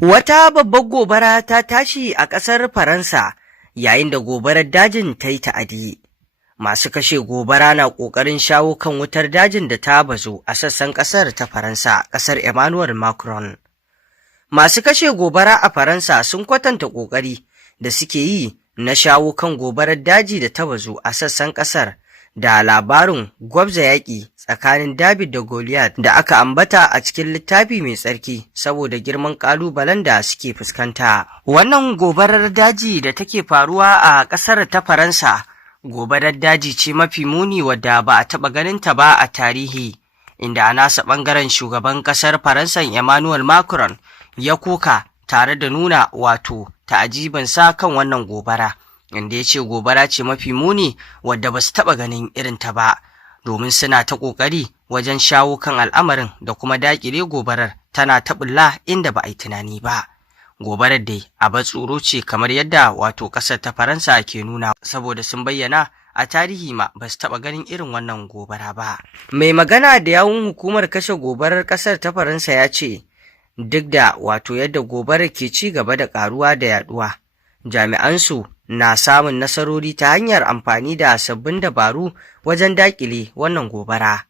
Wata babbar gobara ta tashi a ƙasar Faransa yayin da gobarar dajin ta yi ta'adi. Masu kashe gobara na ƙoƙarin shawo kan wutar dajin da ta bazu a sassan ƙasar ta Faransa, ƙasar Emmanuel Macron. Masu kashe gobara a Faransa sun kwatanta ƙoƙari da suke yi na shawo kan gobarar daji da ta bazu a sassan ƙasar da labarin gwabza yaƙi tsakanin David da Goliath da aka ambata a cikin littafi mai tsarki saboda girman ƙalubalen da suke fuskanta. Wannan gobarar daji da take faruwa a ƙasar ta Faransa, gobarar daji ce mafi muni wadda ba a taɓa ganinta ba a tarihi, inda a nasa ɓangaren shugaban ƙasar Faransa Emmanuel Macron ya koka tare da nuna ta'ajibansa kan wannan gobara. Inda ya ce gobara ce mafi muni wadda ba su taɓa ganin irinta ba, domin suna ta ƙoƙari wajen shawo kan al'amarin da kuma daƙile gobarar tana ta ɓulla inda ba a yi tunani ba. Gobarar dai abar tsoro ce kamar yadda ƙasar ta Faransa ke nuna, saboda sun bayyana a tarihi ma ba su taɓa ganin irin wannan gobara ba. Mai magana da yawun hukumar kashe gobarar ƙasar ta Faransa ya ce duk da yadda gobarar ke ci gaba da ƙaruwa da yaɗuwa, jami'ansu na samun nasarori ta hanyar amfani da sabbin dabaru wajen daƙile wannan gobara.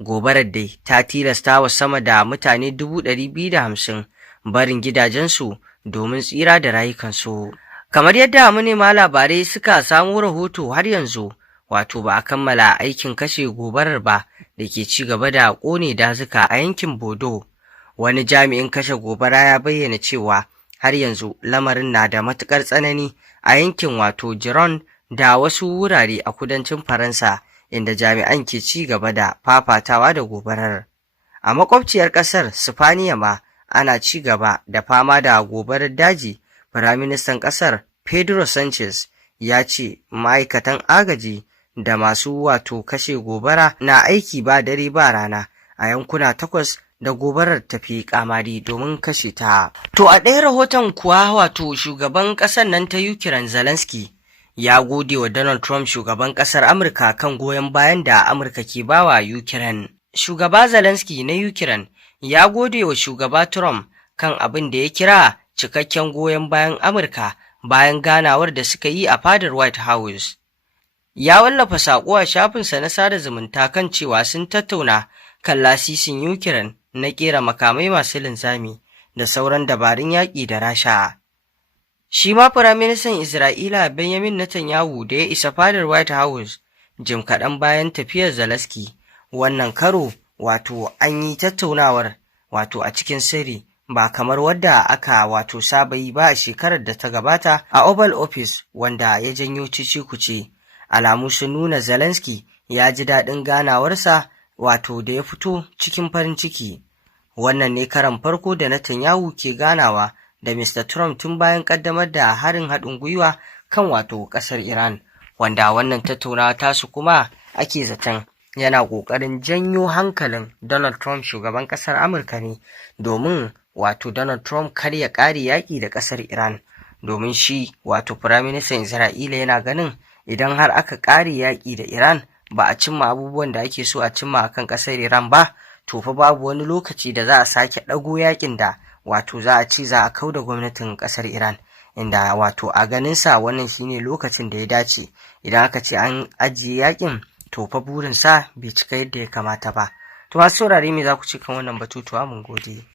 Gobarar dai ta tilasta wa sama da mutane 250,000 barin gidajensu domin tsira da rayukansu. Kamar yadda manema labarai suka samu rahoto, har yanzu ba a kammala aikin kashe gobarar ba da ke ci gaba da ƙone dazuka a yankin Bordeaux. Wani jami'in kashe gobara ya bayyana cewa har yanzu lamarin na da matuƙar tsanani a yankin Gironde da wasu wurare a kudancin Faransa, inda jami'an ke ci gaba da fafatawa da gobarar. A makwabciyar ƙasar Sifaniya ma ana ci gaba da fama da gobarar daji. Firaministan ƙasar Pedro Sanchez ya ce ma'aikatan agaji da masu kashe gobara na aiki ba dare ba rana a yankuna 8 da gobarar tafi kamari domin kashe ta. To a ɗaya rahoton kuwa shugaban ƙasar nan ta Ukraine Zelensky ya gode wa Donald Trump shugaban ƙasar Amurka kan goyon bayan da Amurka ke bawa Ukraine. Shugaba Zelensky na Ukraine ya gode wa shugaba Trump kan abin da ya kira cikakken goyon bayan Amurka bayan ganawar da suka yi a fadar White House. Ya wallafa saƙo a shafinsa na sada zumunta kan cewa sun tattauna kan lasisin Ukraine na ƙera makamai masu linzami da sauran dabarun yaƙi da Rasha. Shi ma Firaministan Isra'ila Benjamin Netanyahu da ya isa fadar White House jim kaɗan bayan tafiyar Zelensky, wannan karo an yi tattaunawar a cikin sirri, ba kamar wadda aka saba yi ba a shekarar da ta gabata a Oval Office, wanda ya janyo cece-kuce. Alamu sun nuna Zelensky ya ji daɗin ganawarsa da ya fito cikin farin ciki. Wannan ne karan farko da Netanyahu ke ganawa da Mr. Trump tun bayan ƙaddamar da harin haɗin gwiwa kan ƙasar Iran, wanda wannan tattaunawa tasu kuma ake zaton yana ƙoƙarin janyo hankalin Donald Trump shugaban ƙasar Amurka ne, domin Donald Trump kar ya ƙare yaƙi da ƙasar Iran, domin shi Firaministan Isra'ila yana ganin idan har aka ƙare yaƙi da Iran ba a cimma abubuwan da ake so a cimma a kan ƙasar Iran ba, to fa babu wani lokaci da za a sake ɗago yaƙin da za a ci za a kauda gwamnatin ƙasar Iran, inda a ganinsa wannan shine lokacin da ya dace. Idan aka ce an ajiye yaƙin, to fa burinsa bai cika yadda ya kamata ba. To masu saurare me za ku ce kan wannan batutuwa? Mun gode.